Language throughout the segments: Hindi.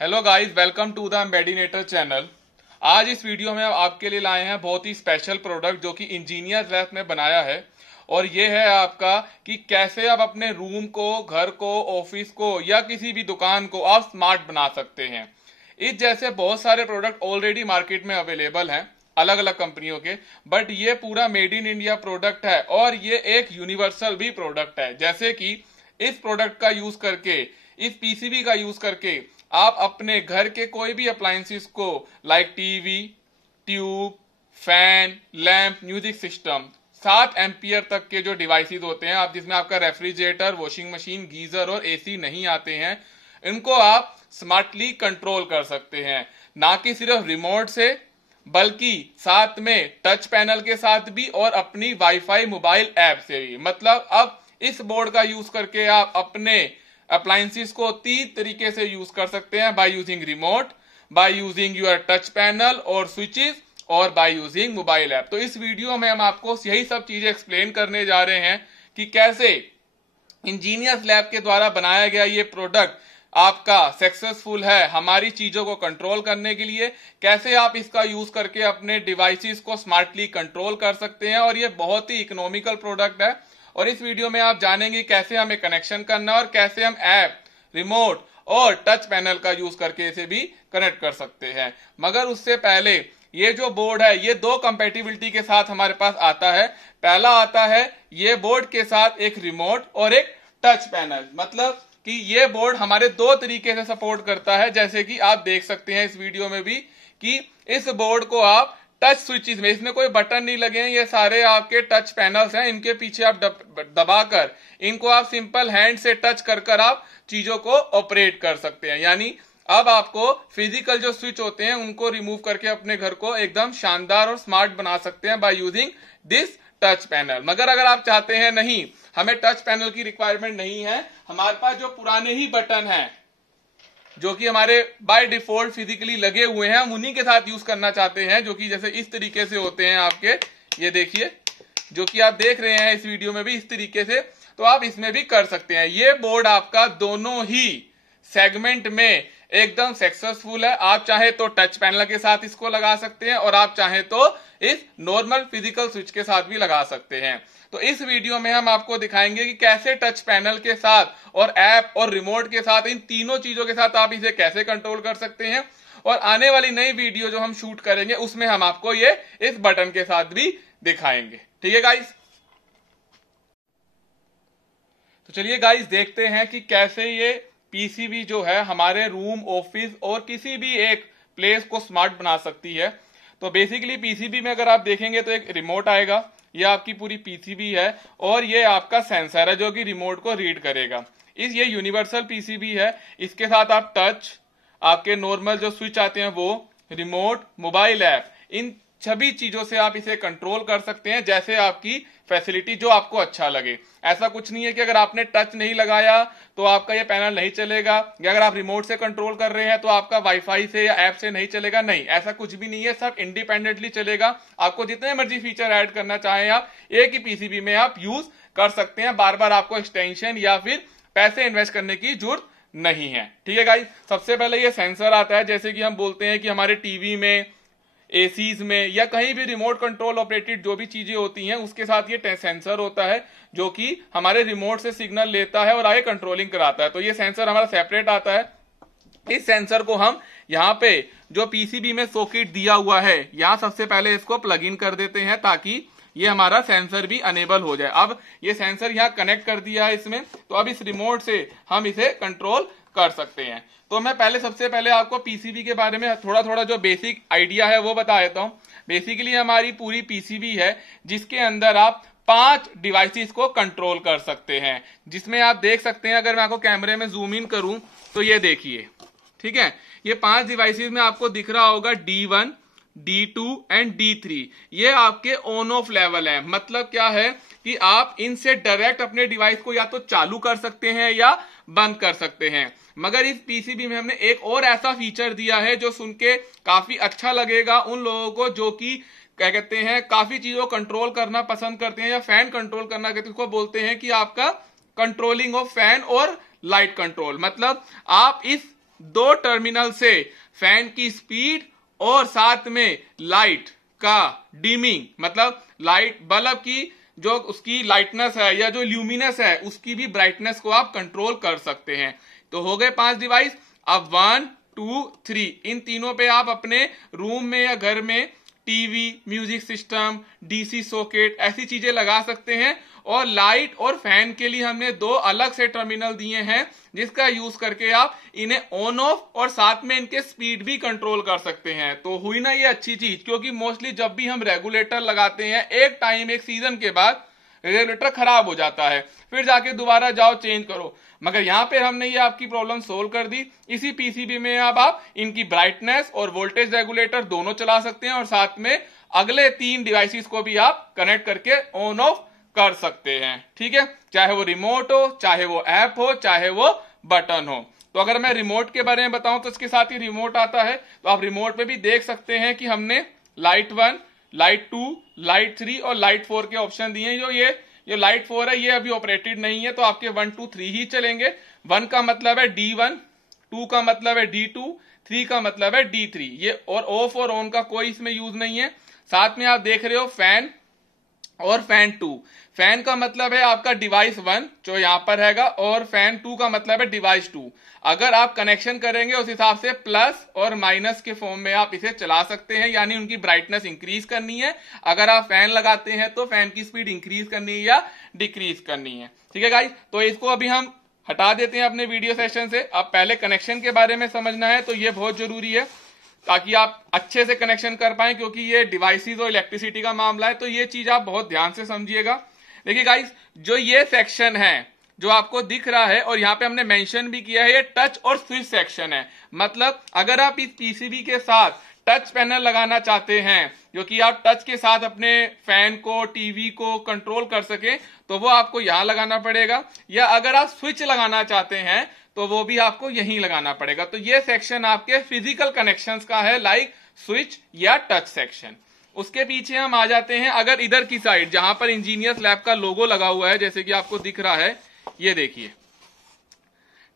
Hello guys, welcome to the Embedinator channel. आज इस वीडियो में आपके लिए लाए हैं बहुत ही स्पेशल प्रोडक्ट जो कि इंजीनियर लैब में बनाया है। और ये है आपका कि कैसे आप अपने रूम को, घर को, ऑफिस को या किसी भी दुकान को आप स्मार्ट बना सकते हैं। इस जैसे बहुत सारे प्रोडक्ट ऑलरेडी मार्केट में अवेलेबल हैं अलग अलग कंपनियों के, बट ये पूरा मेड इन इंडिया प्रोडक्ट है और ये एक यूनिवर्सल भी प्रोडक्ट है। जैसे कि इस प्रोडक्ट का यूज करके, इस पीसीबी का यूज करके आप अपने घर के कोई भी अप्लायंसेस को like TV, tube, fan, lamp, music system, 7 ampere तक के जो डिवाइसेस होते हैं आप, जिसमें आपका रेफ्रिजरेटर, वॉशिंग मशीन, गीजर और एसी नहीं आते हैं, इनको आप स्मार्टली कंट्रोल कर सकते हैं। ना कि सिर्फ रिमोट से, बल्कि साथ में टच पैनल के साथ भी और अपनी वाईफाई मोबाइल ऐप से भी। मतलब अब इस बोर्ड का यूज करके आप अपने अप्लायंसेस को 3 तरीके से यूज कर सकते हैं, by using remote, by using your touch panel और स्विचेस, और बाय यूजिंग मोबाइल ऐप। तो इस वीडियो में हम आपको यही सब चीजें एक्सप्लेन करने जा रहे हैं कि कैसे इंजीनियर्स लैब के द्वारा बनाया गया ये प्रोडक्ट आपका सक्सेसफुल है हमारी चीजों को कंट्रोल करने के लिए। कैसे आप इसका यूज करके अपने डिवाइसेस को स्मार्टली कंट्रोल कर सकते हैं, और ये बहुत ही इकोनॉमिकल प्रोडक्ट है। और इस वीडियो में आप जानेंगे कैसे हमें कनेक्शन करना है और कैसे हम ऐप, रिमोट और टच पैनल का यूज करके इसे भी कनेक्ट कर सकते हैं। मगर उससे पहले ये जो बोर्ड है ये 2 कंपैटिबिलिटी के साथ हमारे पास आता है। पहला आता है ये बोर्ड के साथ एक रिमोट और एक टच पैनल। मतलब कि ये बोर्ड हमारे 2 तरीके से सपोर्ट करता है। जैसे कि आप देख सकते हैं इस वीडियो में भी कि इस बोर्ड को आप टच स्विचेस में, इसमें कोई बटन नहीं लगे हैं, ये सारे आपके टच पैनल्स हैं। इनके पीछे आप दबाकर इनको आप सिंपल हैंड से टच कर आप चीजों को ऑपरेट कर सकते हैं। यानी अब आपको फिजिकल जो स्विच होते हैं उनको रिमूव करके अपने घर को एकदम शानदार और स्मार्ट बना सकते हैं by using this touch panel. मगर अगर आप चाहते हैं नहीं, हमें टच पैनल की रिक्वायरमेंट नहीं है, हमारे पास जो पुराने ही बटन हैं जो कि हमारे बाय डिफॉल्ट फिजिकली लगे हुए हैं, हम उन्हीं के साथ यूज करना चाहते हैं, जो कि जैसे इस तरीके से होते हैं आपके, ये देखिए जो कि आप देख रहे हैं इस वीडियो में भी इस तरीके से, तो आप इसमें भी कर सकते हैं। ये बोर्ड आपका दोनों ही सेगमेंट में एकदम सक्सेसफुल है। आप चाहे तो टच पैनल के साथ इसको लगा सकते हैं और आप चाहे तो इस नॉर्मल फिजिकल स्विच के साथ भी लगा सकते हैं। तो इस वीडियो में हम आपको दिखाएंगे कि कैसे टच पैनल के साथ और ऐप और रिमोट के साथ, इन तीनों चीजों के साथ आप इसे कैसे कंट्रोल कर सकते हैं। और आने वाली नई वीडियो जो हम शूट करेंगे उसमें हम आपको ये इस बटन के साथ भी दिखाएंगे। ठीक है गाइस, तो चलिए गाइस देखते हैं कि कैसे ये पीसीबी जो है हमारे रूम, ऑफिस और किसी भी एक प्लेस को स्मार्ट बना सकती है। तो बेसिकली पीसीबी में अगर आप देखेंगे तो एक रिमोट आएगा, ये आपकी पूरी पीसीबी है, और ये आपका सेंसर है जो कि रिमोट को रीड करेगा। ये यूनिवर्सल पीसीबी है। इसके साथ आप टच, आपके नॉर्मल जो स्विच आते हैं वो, रिमोट, मोबाइल ऐप, इन सभी चीजों से आप इसे कंट्रोल कर सकते हैं जैसे आपकी फैसिलिटी, जो आपको अच्छा लगे। ऐसा कुछ नहीं है कि अगर आपने टच नहीं लगाया तो आपका ये पैनल नहीं चलेगा, या अगर आप रिमोट से कंट्रोल कर रहे हैं तो आपका वाईफाई से या ऐप से नहीं चलेगा। नहीं, ऐसा कुछ भी नहीं है, सब इंडिपेंडेंटली चलेगा। आपको जितने मर्जी फीचर ऐड करना चाहें आप एक ही पीसीबी में आप यूज कर सकते हैं। बार बार आपको एक्सटेंशन या फिर पैसे इन्वेस्ट करने की जरूरत नहीं है। ठीक है गाइस, सबसे पहले ये सेंसर आता है। जैसे कि हम बोलते हैं कि हमारे टीवी में, एसीज में या कहीं भी रिमोट कंट्रोल ऑपरेटेड जो भी चीजें होती हैं उसके साथ ये सेंसर होता है जो कि हमारे रिमोट से सिग्नल लेता है और आगे कंट्रोलिंग कराता है। तो ये सेंसर हमारा सेपरेट आता है। इस सेंसर को हम यहाँ पे जो पीसीबी में सॉकेट दिया हुआ है, यहाँ सबसे पहले इसको प्लग इन कर देते हैं ताकि ये हमारा सेंसर भी अनेबल हो जाए। अब ये सेंसर यहाँ कनेक्ट कर दिया है इसमें, तो अब इस रिमोट से हम इसे कंट्रोल कर सकते हैं। तो मैं सबसे पहले आपको पीसीबी के बारे में थोड़ा जो बेसिक आइडिया है वो बता देता हूं। बेसिकली हमारी पूरी पीसीबी है जिसके अंदर आप 5 डिवाइसेस को कंट्रोल कर सकते हैं, जिसमें आप देख सकते हैं, अगर मैं आपको कैमरे में जूम इन करूं तो ये देखिए, ठीक है, ये 5 डिवाइसेस में आपको दिख रहा होगा D1, D2 एंड D3। ये आपके ऑन ऑफ लेवल है। मतलब क्या है कि आप इनसे डायरेक्ट अपने डिवाइस को या तो चालू कर सकते हैं या बंद कर सकते हैं। मगर इस पीसीबी में हमने एक और ऐसा फीचर दिया है जो सुन के काफी अच्छा लगेगा उन लोगों को जो कि क्या कहते हैं, काफी चीजों को कंट्रोल करना पसंद करते हैं या फैन कंट्रोल करना कहते हैं। उसको बोलते हैं कि आपका कंट्रोलिंग ऑफ फैन और लाइट कंट्रोल। मतलब आप इस दो टर्मिनल से फैन की स्पीड और साथ में लाइट का डिमिंग, मतलब लाइट बल्ब की जो उसकी लाइटनेस है या जो ल्यूमिनस है उसकी भी ब्राइटनेस को आप कंट्रोल कर सकते हैं। तो हो गए 5 डिवाइस। अब 1 2 3 इन तीनों पे आप अपने रूम में या घर में TV, music system, DC socket ऐसी चीजें लगा सकते हैं। और लाइट और फैन के लिए हमने दो अलग से टर्मिनल दिए हैं जिसका यूज करके आप इन्हें ऑन ऑफ और साथ में इनके स्पीड भी कंट्रोल कर सकते हैं। तो हुई ना ये अच्छी चीज, क्योंकि मोस्टली जब भी हम रेगुलेटर लगाते हैं एक टाइम एक सीजन के बाद रेगुलेटर खराब हो जाता है, फिर जाके दोबारा जाओ चेंज करो। मगर यहां पे हमने ये आपकी प्रॉब्लम सोल्व कर दी। इसी पीसीबी में अब आप इनकी ब्राइटनेस और वोल्टेज रेगुलेटर दोनों चला सकते हैं और साथ में अगले 3 डिवाइसेस को भी आप कनेक्ट करके ऑन ऑफ कर सकते हैं। ठीक है, चाहे वो रिमोट हो, चाहे वो ऐप हो, चाहे वो बटन हो। तो अगर मैं रिमोट के बारे में बताऊं तो इसके साथ ही रिमोट आता है। तो आप रिमोट पे भी देख सकते हैं कि हमने लाइट 1, लाइट 2, लाइट 3 और लाइट 4 के ऑप्शन दिए हैं। जो लाइट 4 है ये अभी ऑपरेटेड नहीं है, तो आपके 1 2 3 ही चलेंगे। 1 का मतलब है D1, 2 का मतलब है D2, 3 का मतलब है D3। ये और ऑफ और ऑन का कोई इसमें यूज नहीं है। साथ में आप देख रहे हो फैन और फैन 2। फैन का मतलब है आपका डिवाइस 1 जो यहां पर हैगा, और फैन 2 का मतलब है डिवाइस 2। अगर आप कनेक्शन करेंगे उस हिसाब से प्लस और माइनस के फॉर्म में आप इसे चला सकते हैं, यानी उनकी ब्राइटनेस इंक्रीज करनी है। अगर आप फैन लगाते हैं तो फैन की स्पीड इंक्रीज करनी है या डिक्रीज करनी है। ठीक है गाइस, तो इसको अभी हम हटा देते हैं अपने वीडियो सेशन से। अब पहले कनेक्शन के बारे में समझना है, तो ये बहुत जरूरी है ताकि आप अच्छे से कनेक्शन कर पाए, क्योंकि ये डिवाइसेस और इलेक्ट्रिसिटी का मामला है। तो ये चीज आप बहुत ध्यान से समझिएगा। देखिए गाइस, जो ये सेक्शन है जो आपको दिख रहा है और यहाँ पे हमने मेंशन भी किया है, ये टच और स्विच सेक्शन है। मतलब अगर आप इस पीसीबी के साथ टच पैनल लगाना चाहते हैं जो कि आप टच के साथ अपने फैन को, टीवी को कंट्रोल कर सके, तो वो आपको यहां लगाना पड़ेगा। या अगर आप स्विच लगाना चाहते हैं तो वो भी आपको यहीं लगाना पड़ेगा। तो ये सेक्शन आपके फिजिकल कनेक्शंस का है, लाइक स्विच या टच सेक्शन। उसके पीछे हम आ जाते हैं अगर इधर की साइड जहां पर इंजीनियर्स लैब का लोगो लगा हुआ है, जैसे कि आपको दिख रहा है, ये देखिए।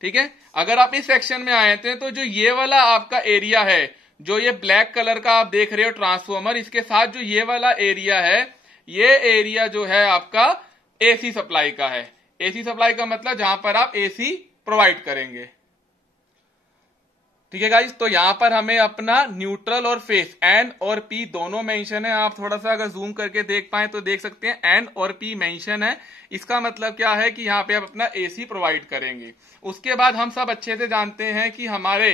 ठीक है, अगर आप इस सेक्शन में आए थे तो जो ये वाला आपका एरिया है, जो ये ब्लैक कलर का आप देख रहे हो ट्रांसफॉर्मर, इसके साथ जो ये वाला एरिया है, ये एरिया जो है आपका एसी सप्लाई का है। एसी सप्लाई का मतलब जहां पर आप एसी प्रोवाइड करेंगे। ठीक है गाइस, तो यहां पर हमें अपना न्यूट्रल और फेस एन और पी दोनों मेंशन है। आप थोड़ा सा अगर जूम करके देख पाए तो देख सकते हैं एन और पी मेंशन है। इसका मतलब क्या है कि यहाँ पे आप अपना एसी प्रोवाइड करेंगे। उसके बाद हम सब अच्छे से जानते हैं कि हमारे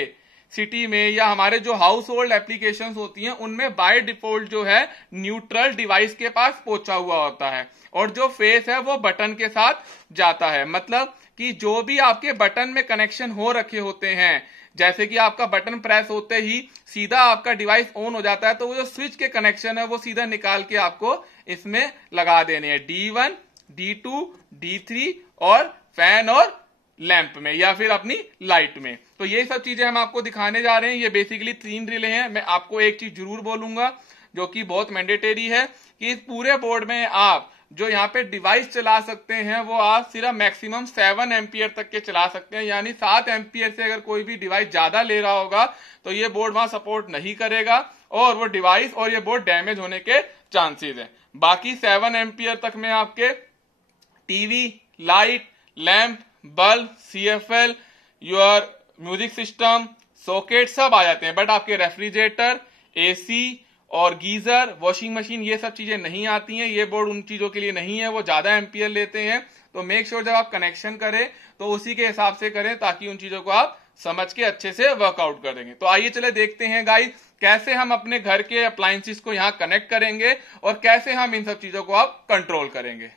सिटी में या हमारे जो हाउस होल्ड एप्लीकेशन होती हैं उनमें बाय डिफॉल्ट जो है न्यूट्रल डिवाइस के पास पहुंचा हुआ होता है, और जो फेस है वो बटन के साथ जाता है। मतलब कि जो भी आपके बटन में कनेक्शन हो रखे होते हैं, जैसे कि आपका बटन प्रेस होते ही सीधा आपका डिवाइस ऑन हो जाता है, तो वो जो स्विच के कनेक्शन है वो सीधा निकाल के आपको इसमें लगा देने हैं, D1, D2, D3 और फैन और लैंप में या फिर अपनी लाइट में। तो ये सब चीजें हम आपको दिखाने जा रहे हैं। ये बेसिकली 3 रिले हैं। मैं आपको एक चीज जरूर बोलूंगा जो कि बहुत मैंडेटरी है, कि इस पूरे बोर्ड में आप जो यहाँ पे डिवाइस चला सकते हैं वो आप सिर्फ मैक्सिमम 7 एम्पियर तक के चला सकते हैं। यानी 7 एम्पियर से अगर कोई भी डिवाइस ज्यादा ले रहा होगा तो ये बोर्ड वहां सपोर्ट नहीं करेगा और वो डिवाइस और ये बोर्ड डैमेज होने के चांसेस है। बाकी 7 एम्पियर तक में आपके TV, light, lamp, bulb, CFL, your music system, socket सब आ जाते हैं। बट आपके रेफ्रिजरेटर, एसी और गीजर, वॉशिंग मशीन, ये सब चीजें नहीं आती हैं। ये बोर्ड उन चीजों के लिए नहीं है, वो ज्यादा एम्पियर लेते हैं। तो मेक श्योर जब आप कनेक्शन करें तो उसी के हिसाब से करें ताकि उन चीजों को आप समझ के अच्छे से वर्कआउट कर देंगे। तो आइए चले देखते हैं गाइस कैसे हम अपने घर के अप्लायंसेस को यहाँ कनेक्ट करेंगे और कैसे हम इन सब चीजों को आप कंट्रोल करेंगे।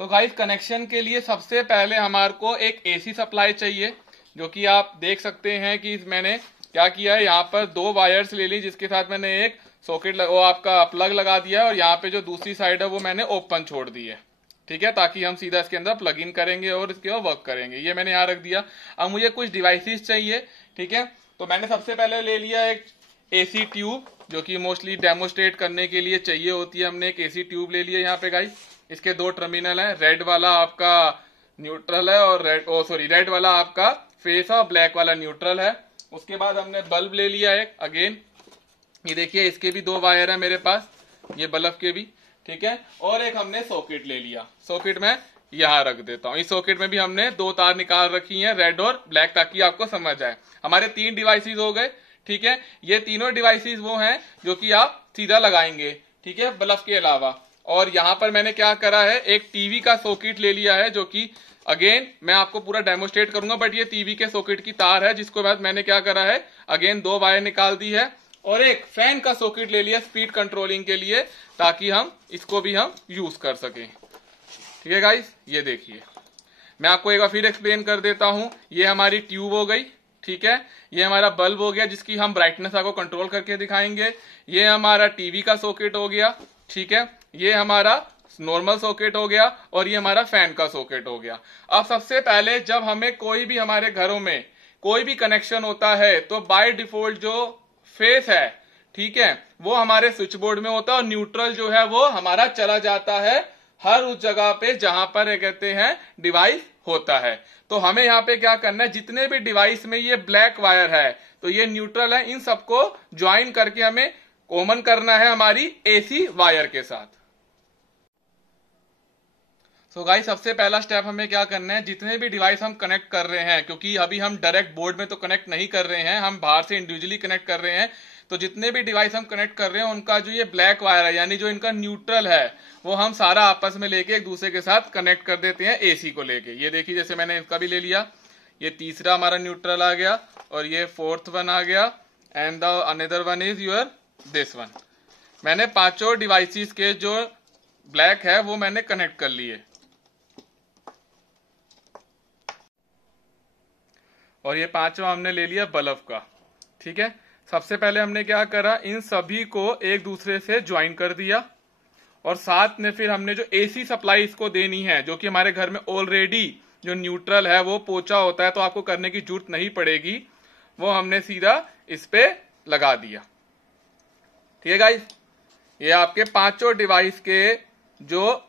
तो गाइस, कनेक्शन के लिए सबसे पहले हमारे को एक एसी सप्लाई चाहिए, जो कि आप देख सकते हैं कि मैंने क्या किया है, यहाँ पर 2 वायर्स ले ली जिसके साथ मैंने एक सॉकेट वो आपका प्लग लगा दिया है और यहाँ पे जो दूसरी साइड है वो मैंने ओपन छोड़ दी है। ठीक है, ताकि हम सीधा इसके अंदर प्लग इन करेंगे और इसके बाद वर्क करेंगे। ये मैंने यहाँ रख दिया। अब मुझे कुछ डिवाइसेस चाहिए। ठीक है, तो मैंने सबसे पहले ले लिया एक एसी ट्यूब, जो कि मोस्टली डेमोस्ट्रेट करने के लिए चाहिए होती है। हमने एक एसी ट्यूब ले लिया यहाँ पे गाइस। इसके 2 टर्मिनल है। रेड वाला आपका न्यूट्रल है और रेड वाला आपका फेस है और ब्लैक वाला न्यूट्रल है। उसके बाद हमने बल्ब ले लिया एक, अगेन ये देखिए इसके भी 2 वायर है मेरे पास, ये बल्ब के भी, ठीक है। और एक हमने सॉकेट ले लिया, सॉकेट में यहां रख देता हूं। इस सॉकेट में भी हमने 2 तार निकाल रखी हैं, रेड और ब्लैक, ताकि आपको समझ आए। हमारे 3 डिवाइसेस हो गए, ठीक है। ये तीनों डिवाइसेस वो हैं जो कि आप सीधा लगाएंगे, ठीक है, बल्ब के अलावा। और यहां पर मैंने क्या करा है, एक टीवी का सॉकेट ले लिया है, जो कि अगेन मैं आपको पूरा डेमोस्ट्रेट करूंगा, बट ये टीवी के सॉकेट की तार है, जिसको बाद मैंने क्या करा है, अगेन 2 वायर निकाल दी है। और एक फैन का सॉकेट ले लिया स्पीड कंट्रोलिंग के लिए, ताकि हम इसको भी हम यूज कर सकें, ठीक है गाइस। ये देखिए मैं आपको एक बार फिर एक्सप्लेन कर देता हूं। ये हमारी ट्यूब हो गई, ठीक है। ये हमारा बल्ब हो गया, जिसकी हम ब्राइटनेस आपको कंट्रोल करके दिखाएंगे। ये हमारा टीवी का सॉकेट हो गया, ठीक है। ये हमारा नॉर्मल सॉकेट हो गया और ये हमारा फैन का सॉकेट हो गया। अब सबसे पहले जब हमें कोई भी हमारे घरों में कोई भी कनेक्शन होता है, तो बाय डिफॉल्ट जो फेस है, ठीक है, वो हमारे स्विच बोर्ड में होता है, और न्यूट्रल जो है वो हमारा चला जाता है हर उस जगह पे जहां पर कहते हैं डिवाइस होता है। तो हमें यहाँ पे क्या करना है, जितने भी डिवाइस में ये ब्लैक वायर है, तो ये न्यूट्रल है, इन सबको ज्वाइन करके हमें कॉमन करना है हमारी एसी वायर के साथ। तो गाइस सबसे पहला स्टेप हमें क्या करना है, जितने भी डिवाइस हम कनेक्ट कर रहे हैं, क्योंकि अभी हम डायरेक्ट बोर्ड में तो कनेक्ट नहीं कर रहे हैं, हम बाहर से इंडिविजुअली कनेक्ट कर रहे हैं, तो जितने भी डिवाइस हम कनेक्ट कर रहे हैं उनका जो ये ब्लैक वायर है, यानी जो इनका न्यूट्रल है, वो हम सारा आपस में लेके एक दूसरे के साथ कनेक्ट कर देते हैं एसी को लेके। ये देखिए जैसे मैंने इसका भी ले लिया, ये तीसरा हमारा न्यूट्रल आ गया, और ये 4th वन आ गया, and the another one is your this one. मैंने 5 डिवाइसेस के जो ब्लैक है वो मैंने कनेक्ट कर लिए। और ये 5वां हमने ले लिया बल्ब का, ठीक है। सबसे पहले हमने क्या करा, इन सभी को एक दूसरे से ज्वाइन कर दिया, और साथ में फिर हमने जो एसी सप्लाई इसको देनी है, जो कि हमारे घर में ऑलरेडी जो न्यूट्रल है वो पोचा होता है, तो आपको करने की जरूरत नहीं पड़ेगी, वो हमने सीधा इस पे लगा दिया, ठीक है गाइस। ये आपके 5 डिवाइस के जो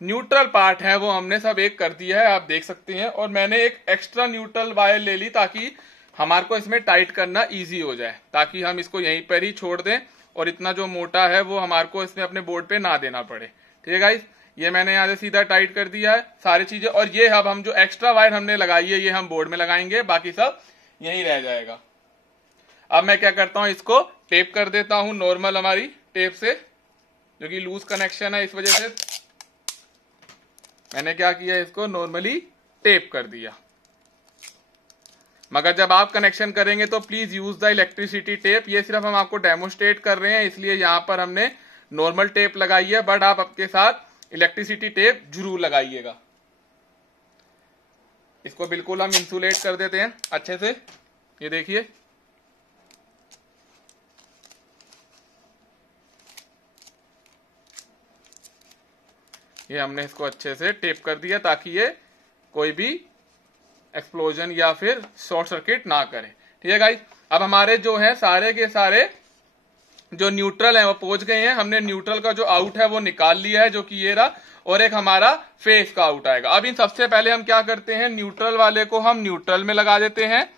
न्यूट्रल पार्ट है वो हमने सब एक कर दिया है, आप देख सकते हैं। और मैंने एक एक्स्ट्रा न्यूट्रल वायर ले ली, ताकि हमारे को इसमें टाइट करना इजी हो जाए, ताकि हम इसको यहीं पर ही छोड़ दें, और इतना जो मोटा है वो हमारे को इसमें अपने बोर्ड पे ना देना पड़े, ठीक है गाइस। ये मैंने यहाँ से सीधा टाइट कर दिया है सारी चीजें। और ये अब हम जो एक्स्ट्रा वायर हमने लगाई है, ये हम बोर्ड में लगाएंगे, बाकी सब यहीं रह जाएगा। अब मैं क्या करता हूँ, इसको टेप कर देता हूँ नॉर्मल हमारी टेप से, जो कि लूज कनेक्शन है, इस वजह से मैंने क्या किया, इसको नॉर्मली टेप कर दिया। मगर जब आप कनेक्शन करेंगे तो please use the electricity tape. ये सिर्फ हम आपको डेमोस्ट्रेट कर रहे हैं, इसलिए यहां पर हमने नॉर्मल टेप लगाई है, बट आप आपके साथ इलेक्ट्रिसिटी टेप जरूर लगाइएगा। इसको बिल्कुल हम इंसुलेट कर देते हैं अच्छे से। ये देखिए ये हमने इसको अच्छे से टेप कर दिया, ताकि ये कोई भी एक्सप्लोजन या फिर शॉर्ट सर्किट ना करे, ठीक है गाइस। अब हमारे जो है सारे के सारे जो न्यूट्रल है वो पहुंच गए हैं। हमने न्यूट्रल का जो आउट है वो निकाल लिया है, जो कि ये रहा, और एक हमारा फेस का आउट आएगा। अब इन सबसे पहले हम क्या करते हैं, न्यूट्रल वाले को हम न्यूट्रल में लगा देते हैं,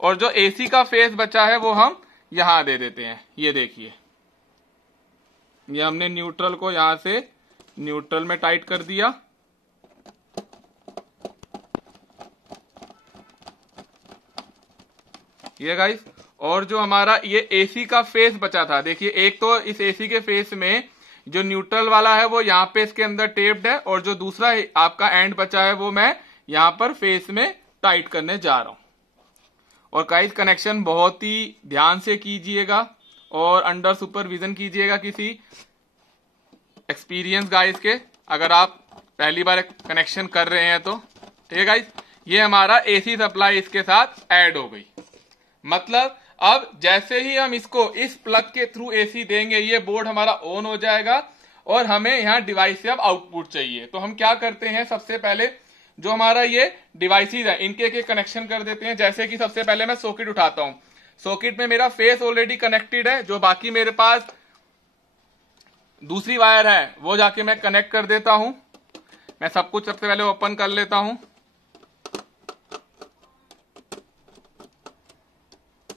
और जो एसी का फेस बचा है वो हम यहां दे देते हैं। ये देखिए ये हमने न्यूट्रल को यहां से न्यूट्रल में टाइट कर दिया। ये गाइस, और जो हमारा ये एसी का फेस बचा था, देखिए एक तो इस एसी के फेस में जो न्यूट्रल वाला है वो यहाँ पे इसके अंदर टेप्ड है, और जो दूसरा आपका एंड बचा है वो मैं यहाँ पर फेस में टाइट करने जा रहा हूं। और गाइस कनेक्शन बहुत ही ध्यान से कीजिएगा और अंडर सुपरविजन कीजिएगा किसी एक्सपीरियंस गाइस के, अगर आप पहली बार कनेक्शन कर रहे हैं तो, ठीक है गाइस। ये हमारा एसी सप्लाई इसके साथ ऐड हो गई। मतलब अब जैसे ही हम इसको इस प्लग के थ्रू एसी देंगे, ये बोर्ड हमारा ऑन हो जाएगा, और हमें यहाँ डिवाइस से अब आउटपुट चाहिए। तो हम क्या करते हैं, सबसे पहले जो हमारा ये डिवाइसेस है इनके एक कनेक्शन कर देते हैं। जैसे कि सबसे पहले मैं सॉकेट उठाता हूं, सॉकेट में मेरा फेस ऑलरेडी कनेक्टेड है, जो बाकी मेरे पास दूसरी वायर है वो जाके मैं कनेक्ट कर देता हूं। मैं सब कुछ सबसे पहले ओपन कर लेता हूं।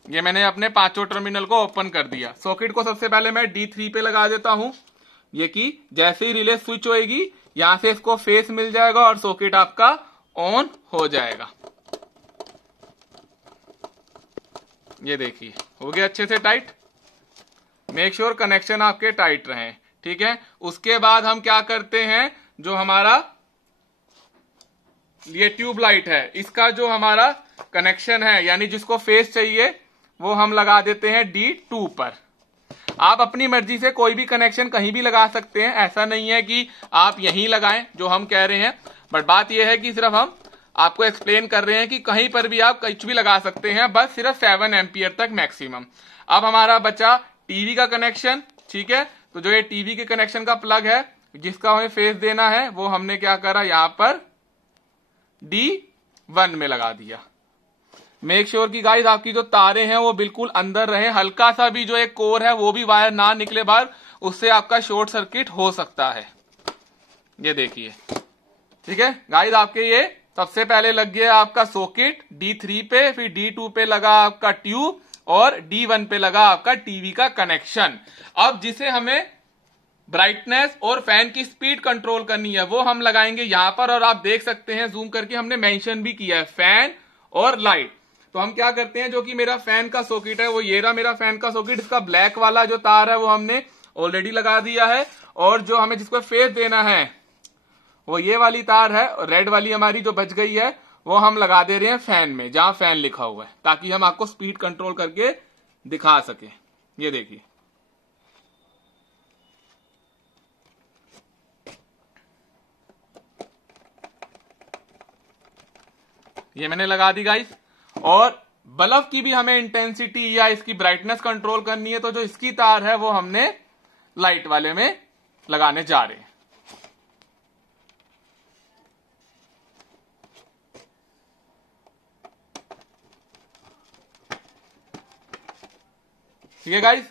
ये मैंने अपने पांचों टर्मिनल को ओपन कर दिया। सॉकेट को सबसे पहले मैं D3 पे लगा देता हूं। ये कि जैसे ही रिले स्विच होएगी यहां से इसको फेस मिल जाएगा और सॉकेट आपका ऑन हो जाएगा। ये देखिए हो गया अच्छे से टाइट। मेक श्योर कनेक्शन आपके टाइट रहे, ठीक है। उसके बाद हम क्या करते हैं, जो हमारा ये ट्यूब लाइट है इसका जो हमारा कनेक्शन है यानी जिसको फेस चाहिए वो हम लगा देते हैं D2 पर। आप अपनी मर्जी से कोई भी कनेक्शन कहीं भी लगा सकते हैं, ऐसा नहीं है कि आप यहीं लगाएं जो हम कह रहे हैं, बट बात यह है कि सिर्फ हम आपको एक्सप्लेन कर रहे हैं कि कहीं पर भी आप कुछ भी लगा सकते हैं, बस सिर्फ 7 एम्पियर तक मैक्सिमम। अब हमारा बचा टीवी का कनेक्शन, ठीक है। तो जो ये टीवी के कनेक्शन का प्लग है जिसका हमें फेस देना है वो हमने क्या करा, यहां पर D1 में लगा दिया। मेक श्योर की गाइस आपकी जो तारे हैं वो बिल्कुल अंदर रहे, हल्का सा भी जो एक कोर है वो भी वायर ना निकले बाहर, उससे आपका शॉर्ट सर्किट हो सकता है। ये देखिए, ठीक है गाइस। आपके ये सबसे पहले लग गया आपका सॉकेट D3 पे, फिर D2 पे लगा आपका ट्यूब और D1 पे लगा आपका टीवी का कनेक्शन। अब जिसे हमें ब्राइटनेस और फैन की स्पीड कंट्रोल करनी है वो हम लगाएंगे यहां पर, और आप देख सकते हैं जूम करके हमने मेंशन भी किया है फैन और लाइट। तो हम क्या करते हैं, जो कि मेरा फैन का सॉकेट है वो ये रहा मेरा फैन का सॉकेट, इसका ब्लैक वाला जो तार है वो हमने ऑलरेडी लगा दिया है, और जो हमें जिसको फेस देना है वो ये वाली तार है, और रेड वाली हमारी जो बच गई है वो हम लगा दे रहे हैं फैन में जहां फैन लिखा हुआ है, ताकि हम आपको स्पीड कंट्रोल करके दिखा सके। ये देखिए, ये मैंने लगा दी गाइस। और बल्ब की भी हमें इंटेंसिटी या इसकी ब्राइटनेस कंट्रोल करनी है, तो जो इसकी तार है वो हमने लाइट वाले में लगाने जा रहे हैं। ठीक है गाइस,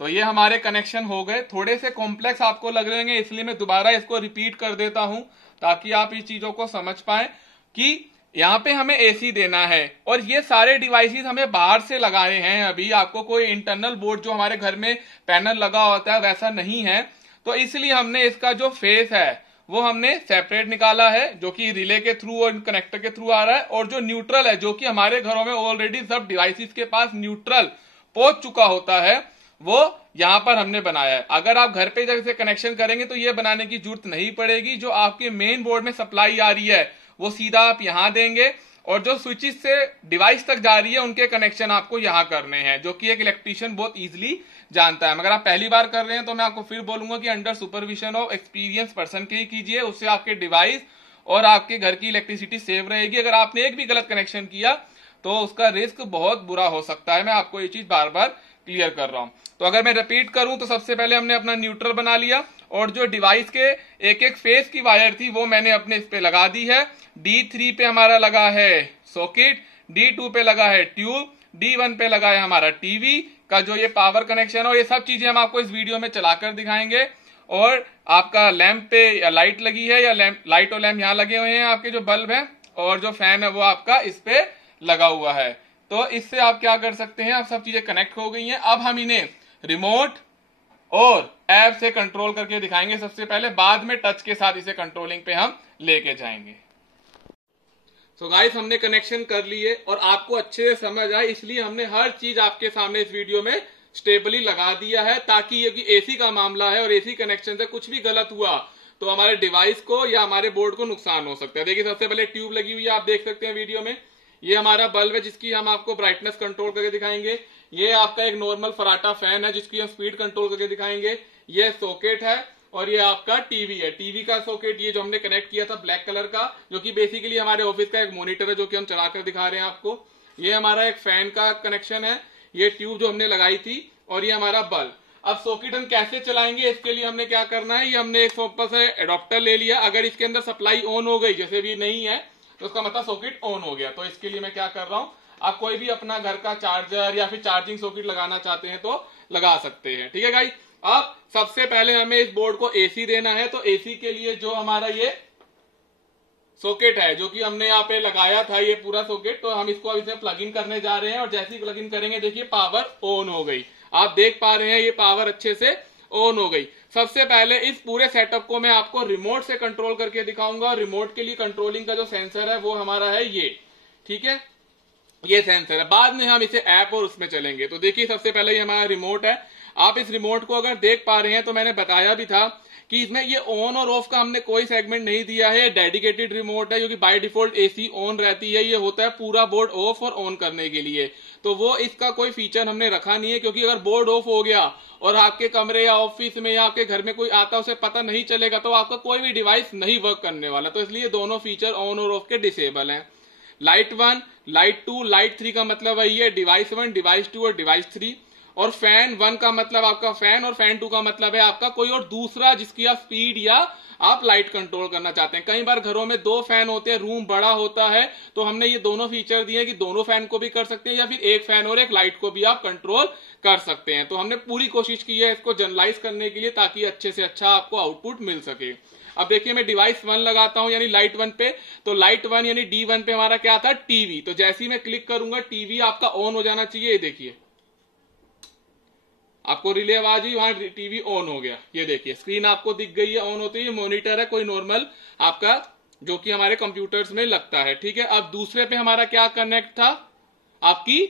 तो ये हमारे कनेक्शन हो गए। थोड़े से कॉम्प्लेक्स आपको लग रहे हैं, इसलिए मैं दोबारा इसको रिपीट कर देता हूं ताकि आप इस चीजों को समझ पाएं कि यहां पे हमें एसी देना है, और ये सारे डिवाइसेस हमें बाहर से लगाए हैं। अभी आपको कोई इंटरनल बोर्ड जो हमारे घर में पैनल लगा होता है वैसा नहीं है, तो इसलिए हमने इसका जो फेस है वो हमने सेपरेट निकाला है, जो कि रिले के थ्रू और कनेक्टर के थ्रू आ रहा है, और जो न्यूट्रल है जो कि हमारे घरों में ऑलरेडी सब डिवाइसेस के पास न्यूट्रल पहुंच चुका होता है वो यहां पर हमने बनाया है। अगर आप घर पे जैसे कनेक्शन करेंगे तो ये बनाने की जरूरत नहीं पड़ेगी। जो आपके मेन बोर्ड में सप्लाई आ रही है वो सीधा आप यहां देंगे, और जो स्विचेस से डिवाइस तक जा रही है उनके कनेक्शन आपको यहां करने हैं, जो कि एक इलेक्ट्रीशियन बहुत इजीली जानता है। अगर आप पहली बार कर रहे हैं तो मैं आपको फिर बोलूंगा कि under supervision of experience person के ही कीजिए, उससे आपके डिवाइस और आपके घर की इलेक्ट्रिसिटी सेव रहेगी। अगर आपने एक भी गलत कनेक्शन किया तो उसका रिस्क बहुत बुरा हो सकता है। मैं आपको ये चीज बार बार क्लियर कर रहा हूं। तो अगर मैं रिपीट करूं तो सबसे पहले हमने अपना न्यूट्रल बना लिया, और जो डिवाइस के एक एक फेस की वायर थी वो मैंने अपने इस पे लगा दी है। D3 पे हमारा लगा है सॉकेट, D2 पे लगा है ट्यूब, D1 पे लगा है हमारा टीवी का जो ये पावर कनेक्शन है। ये सब चीजें हम आपको इस वीडियो में चलाकर दिखाएंगे। और आपका लैंप पे या लाइट लगी है, या लाइट और लैंप यहाँ लगे हुए हैं आपके जो बल्ब है, और जो फैन है वो आपका इस पे लगा हुआ है। तो इससे आप क्या कर सकते हैं, आप सब चीजें कनेक्ट हो गई हैं। अब हम इन्हें रिमोट और ऐप से कंट्रोल करके दिखाएंगे सबसे पहले, बाद में टच के साथ इसे कंट्रोलिंग पे हम लेके जाएंगे। तो गाइस हमने कनेक्शन कर लिए और आपको अच्छे से समझ आए, इसलिए हमने हर चीज आपके सामने इस वीडियो में स्टेबली लगा दिया है, ताकि ये एसी का मामला है और एसी कनेक्शन से कुछ भी गलत हुआ तो हमारे डिवाइस को या हमारे बोर्ड को नुकसान हो सकता है। देखिए सबसे पहले ट्यूब लगी हुई है, आप देख सकते हैं वीडियो में। ये हमारा बल्ब है जिसकी हम आपको ब्राइटनेस कंट्रोल करके दिखाएंगे। ये आपका एक नॉर्मल फराटा फैन है जिसकी हम स्पीड कंट्रोल करके दिखाएंगे। ये सॉकेट है, और ये आपका टीवी है, टीवी का सॉकेट ये जो हमने कनेक्ट किया था ब्लैक कलर का, जो कि बेसिकली हमारे ऑफिस का एक मॉनिटर है जो कि हम चलाकर दिखा रहे हैं आपको। ये हमारा एक फैन का कनेक्शन है, ये ट्यूब जो हमने लगाई थी, और ये हमारा बल्ब। अब सॉकेट हम कैसे चलाएंगे, इसके लिए हमने क्या करना है, ये हमने एक सिंपल से एडाप्टर ले लिया। अगर इसके अंदर सप्लाई ऑन हो गई, जैसे भी नहीं है, तो उसका मतलब सॉकेट ऑन हो गया। तो इसके लिए मैं क्या कर रहा हूं, आप कोई भी अपना घर का चार्जर या फिर चार्जिंग सॉकेट लगाना चाहते हैं तो लगा सकते हैं। ठीक है गाइस, अब सबसे पहले हमें इस बोर्ड को एसी देना है। तो एसी के लिए जो हमारा ये सॉकेट है जो कि हमने यहाँ पे लगाया था, ये पूरा सॉकेट। तो हम इसको अब इसमें प्लग इन करने जा रहे हैं और जैसे ही प्लग इन करेंगे देखिए पावर ऑन हो गई। आप देख पा रहे हैं ये पावर अच्छे से ऑन हो गई। सबसे पहले इस पूरे सेटअप को मैं आपको रिमोट से कंट्रोल करके दिखाऊंगा। रिमोट के लिए कंट्रोलिंग का जो सेंसर है वो हमारा है ये, ठीक है, ये सेंसर है। बाद में हम इसे ऐप और उसमें चलेंगे। तो देखिए सबसे पहले ये हमारा रिमोट है। आप इस रिमोट को अगर देख पा रहे हैं तो मैंने बताया भी था कि इसमें ये ऑन और ऑफ का हमने कोई सेगमेंट नहीं दिया है। डेडिकेटेड रिमोट है जो कि बाय डिफॉल्ट एसी ऑन रहती है। ये होता है पूरा बोर्ड ऑफ और ऑन करने के लिए। तो वो इसका कोई फीचर हमने रखा नहीं है, क्योंकि अगर बोर्ड ऑफ हो गया और आपके कमरे या ऑफिस में या आपके घर में कोई आता है उसे पता नहीं चलेगा तो आपका कोई भी डिवाइस नहीं वर्क करने वाला। तो इसलिए दोनों फीचर ऑन और ऑफ के डिसेबल हैं। लाइट 1, लाइट 2, लाइट 3 का मतलब वही है डिवाइस 1, डिवाइस 2 और डिवाइस 3। और फैन 1 का मतलब आपका फैन और फैन 2 का मतलब है आपका कोई और दूसरा जिसकी आप स्पीड या आप लाइट कंट्रोल करना चाहते हैं। कई बार घरों में 2 फैन होते हैं, रूम बड़ा होता है, तो हमने ये दोनों फीचर दिए कि दोनों फैन को भी कर सकते हैं या फिर एक फैन और एक लाइट को भी आप कंट्रोल कर सकते हैं। तो हमने पूरी कोशिश की है इसको जनरलाइज करने के लिए ताकि अच्छे से अच्छा आपको आउटपुट मिल सके। अब देखिए मैं डिवाइस 1 लगाता हूं यानी लाइट 1 पे। तो लाइट 1 यानी D1 पे हमारा क्या था, टीवी। तो जैसे ही मैं क्लिक करूंगा टीवी आपका ऑन हो जाना चाहिए। ये देखिए आपको रिले आवाज हुई, वहां टीवी ऑन हो गया। ये देखिए स्क्रीन आपको दिख गई है ऑन होती है। मॉनिटर है कोई नॉर्मल आपका जो कि हमारे कंप्यूटर्स में लगता है, ठीक है। अब दूसरे पे हमारा क्या कनेक्ट था, आपकी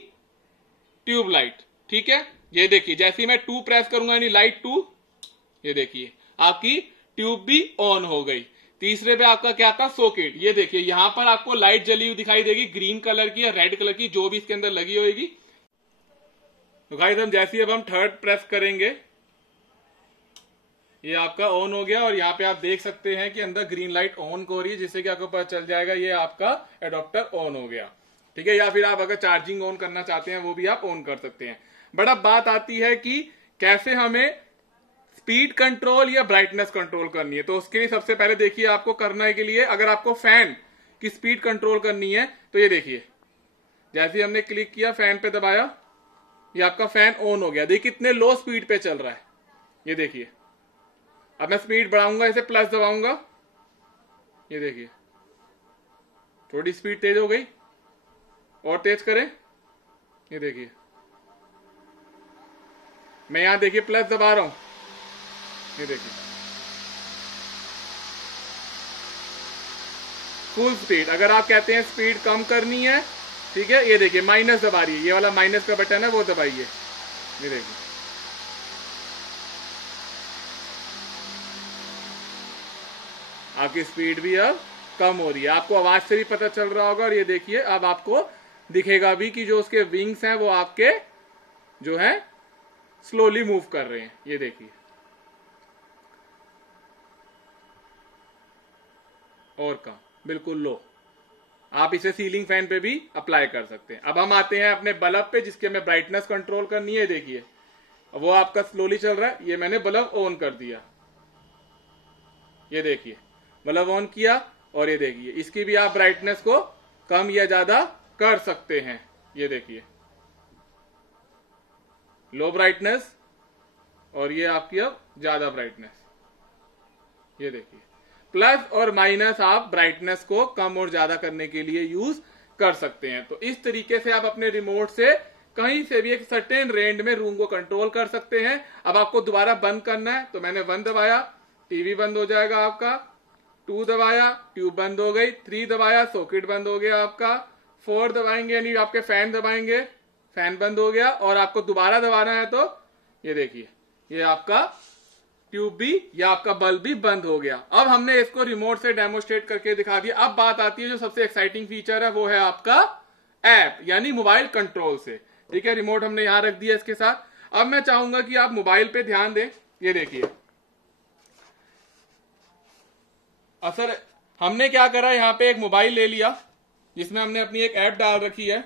ट्यूबलाइट, ठीक है। ये देखिए जैसे ही मैं 2 प्रेस करूंगा यानी लाइट 2, ये देखिए आपकी ट्यूब भी ऑन हो गई। तीसरे पे आपका क्या था, सॉकेट। ये देखिए यहां पर आपको लाइट जली हुई दिखाई देगी, ग्रीन कलर की या रेड कलर की, जो भी इसके अंदर लगी होगी। तो गाइस हम जैसे ही अब हम 3rd प्रेस करेंगे ये आपका ऑन हो गया और यहाँ पे आप देख सकते हैं कि अंदर ग्रीन लाइट ऑन हो रही है, जिससे कि आपको पता चल जाएगा ये आपका एडॉप्टर ऑन हो गया, ठीक है। या फिर आप अगर चार्जिंग ऑन करना चाहते हैं वो भी आप ऑन कर सकते हैं। बट अब बात आती है कि कैसे हमें स्पीड कंट्रोल या ब्राइटनेस कंट्रोल करनी है। तो उसके लिए सबसे पहले देखिए आपको करने के लिए अगर आपको फैन की स्पीड कंट्रोल करनी है तो ये देखिए जैसे ही हमने क्लिक किया फैन पे दबाया ये आपका फैन ऑन हो गया। देखिए कितने लो स्पीड पे चल रहा है, ये देखिए। अब मैं स्पीड बढ़ाऊंगा, इसे प्लस दबाऊंगा, ये देखिए थोड़ी स्पीड तेज हो गई, और तेज करें, ये देखिए मैं यहां देखिए प्लस दबा रहा हूं, ये देखिए फुल स्पीड। अगर आप कहते हैं स्पीड कम करनी है, ठीक है, ये देखिए माइनस दबा रही है, ये वाला माइनस का बटन है वो दबाइए, ये देखिए आपकी स्पीड भी अब कम हो रही है। आपको आवाज से भी पता चल रहा होगा। और ये देखिए अब आपको दिखेगा भी कि जो उसके विंग्स हैं वो आपके जो है स्लोली मूव कर रहे हैं, ये देखिए। और कम, बिल्कुल लो। आप इसे सीलिंग फैन पे भी अप्लाई कर सकते हैं। अब हम आते हैं अपने बल्ब पे जिसके हमें ब्राइटनेस कंट्रोल करनी है। देखिए वो आपका स्लोली चल रहा है, ये मैंने बल्ब ऑन कर दिया, ये देखिए बल्ब ऑन किया। और ये देखिए इसकी भी आप ब्राइटनेस को कम या ज्यादा कर सकते हैं, ये देखिए लो ब्राइटनेस और ये आपकी अब ज्यादा ब्राइटनेस, ये देखिए। प्लस और माइनस आप ब्राइटनेस को कम और ज्यादा करने के लिए यूज कर सकते हैं। तो इस तरीके से आप अपने रिमोट से कहीं से भी एक सर्टेन रेंज में रूम को कंट्रोल कर सकते हैं। अब आपको दोबारा बंद करना है तो मैंने 1 दबाया, टीवी बंद हो जाएगा आपका। 2 दबाया, ट्यूब बंद हो गई। 3 दबाया, सॉकेट बंद हो गया आपका। 4 दबाएंगे यानी आपके फैन दबाएंगे, फैन बंद हो गया। और आपको दोबारा दबाना है तो ये देखिए ये आपका ट्यूब भी या आपका बल्ब भी बंद हो गया। अब हमने इसको रिमोट से डेमोस्ट्रेट करके दिखा दिया। अब बात आती है जो सबसे एक्साइटिंग फीचर है वो है आपका ऐप यानी मोबाइल कंट्रोल से, ठीक है। रिमोट हमने यहां रख दिया इसके साथ। अब मैं चाहूंगा कि आप मोबाइल पे ध्यान दें। ये देखिए असर हमने क्या करा, यहां पे एक मोबाइल ले लिया जिसमें हमने अपनी एक ऐप डाल रखी है,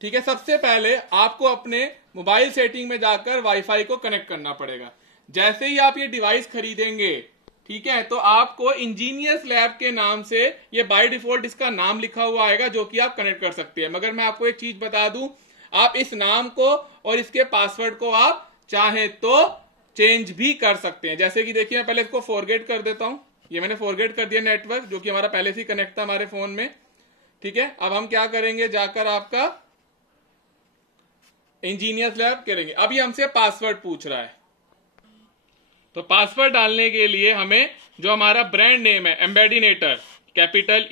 ठीक है। सबसे पहले आपको अपने मोबाइल सेटिंग में जाकर वाईफाई को कनेक्ट करना पड़ेगा। जैसे ही आप ये डिवाइस खरीदेंगे, ठीक है, तो आपको इंजीनियर्स लैब के नाम से ये बाय डिफॉल्ट इसका नाम लिखा हुआ आएगा जो कि आप कनेक्ट कर सकते हैं। मगर मैं आपको एक चीज बता दूं, आप इस नाम को और इसके पासवर्ड को आप चाहे तो चेंज भी कर सकते हैं। जैसे कि देखिए मैं पहले इसको फॉरगेट कर देता हूं, ये मैंने फॉरगेट कर दिया नेटवर्क, जो कि हमारा पहले से ही कनेक्ट था हमारे फोन में। ठीक है, अब हम क्या करेंगे, जाकर आपका इंजीनियर्स लैब करेंगे। अब ये हमसे पासवर्ड पूछ रहा है, तो पासवर्ड डालने के लिए हमें जो हमारा ब्रांड नेम है एम्बेडिनेटर, कैपिटल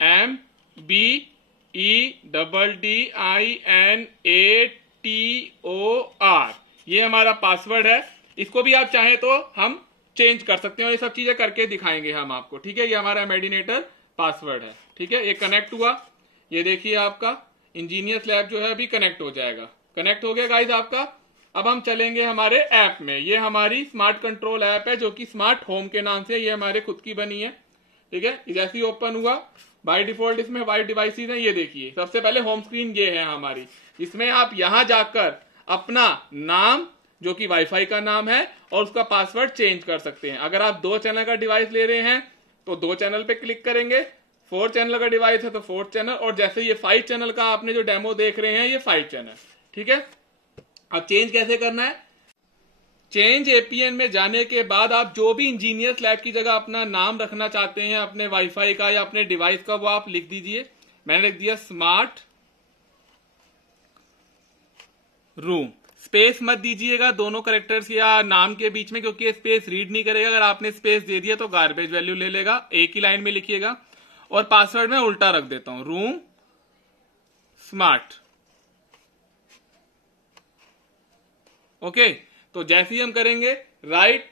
EMBEDDINATOR, ये हमारा पासवर्ड है। इसको भी आप चाहें तो हम चेंज कर सकते हैं, और ये सब चीजें करके दिखाएंगे हम आपको। ठीक है, ये हमारा एम्बेडिनेटर पासवर्ड है। ठीक है, ये कनेक्ट हुआ, ये देखिए आपका इंजीनियर्स लैब जो है अभी कनेक्ट हो जाएगा। कनेक्ट हो गया गाइस आपका। अब हम चलेंगे हमारे ऐप में। ये हमारी स्मार्ट कंट्रोल ऐप है, जो कि स्मार्ट होम के नाम से, ये हमारे खुद की बनी है। ठीक है, जैसे ही ओपन हुआ, बाय डिफॉल्ट इसमें वाइट डिवाइसेस हैं। ये देखिए, सबसे पहले होम स्क्रीन ये है हमारी, इसमें आप यहां जाकर अपना नाम, जो कि वाईफाई का नाम है, और उसका पासवर्ड चेंज कर सकते हैं। अगर आप 2 चैनल का डिवाइस ले रहे हैं तो 2 चैनल पे क्लिक करेंगे, 4 चैनल का डिवाइस है तो 4 चैनल, और जैसे ये 5 चैनल का आपने जो डेमो देख रहे हैं, ये 5 चैनल। ठीक है, अब चेंज कैसे करना है, चेंज एपीएन में जाने के बाद आप जो भी इंजीनियर्स लैब की जगह अपना नाम रखना चाहते हैं अपने वाईफाई का या अपने डिवाइस का, वो आप लिख दीजिए। मैंने लिख दिया स्मार्ट रूम। स्पेस मत दीजिएगा दोनों कैरेक्टर्स या नाम के बीच में, क्योंकि स्पेस रीड नहीं करेगा। अगर आपने स्पेस दे दिया तो गार्बेज वैल्यू ले लेगा। एक ही लाइन में लिखिएगा, और पासवर्ड में उल्टा रख देता हूं, रूम स्मार्ट। ओके, तो जैसे ही हम करेंगे राइट,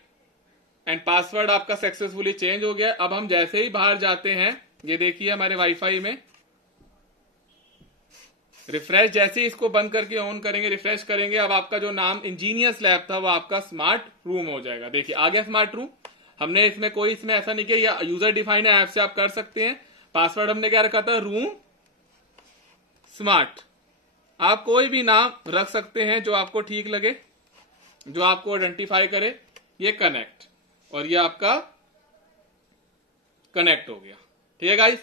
एंड पासवर्ड आपका सक्सेसफुली चेंज हो गया। अब हम जैसे ही बाहर जाते हैं, ये देखिए हमारे वाईफाई में रिफ्रेश, जैसे ही इसको बंद करके ऑन करेंगे, रिफ्रेश करेंगे, अब आपका जो नाम इंजीनियर्स लैब था वो आपका स्मार्ट रूम हो जाएगा। देखिए आ गया स्मार्ट रूम। हमने इसमें कोई इसमें ऐसा नहीं किया, या यूजर डिफाइंड ऐप से आप कर सकते हैं। पासवर्ड हमने क्या रखा था, रूम स्मार्ट। आप कोई भी नाम रख सकते हैं जो आपको ठीक लगे, जो आपको आइडेंटिफाई करे। ये कनेक्ट, और ये आपका कनेक्ट हो गया। ठीक है गाइस,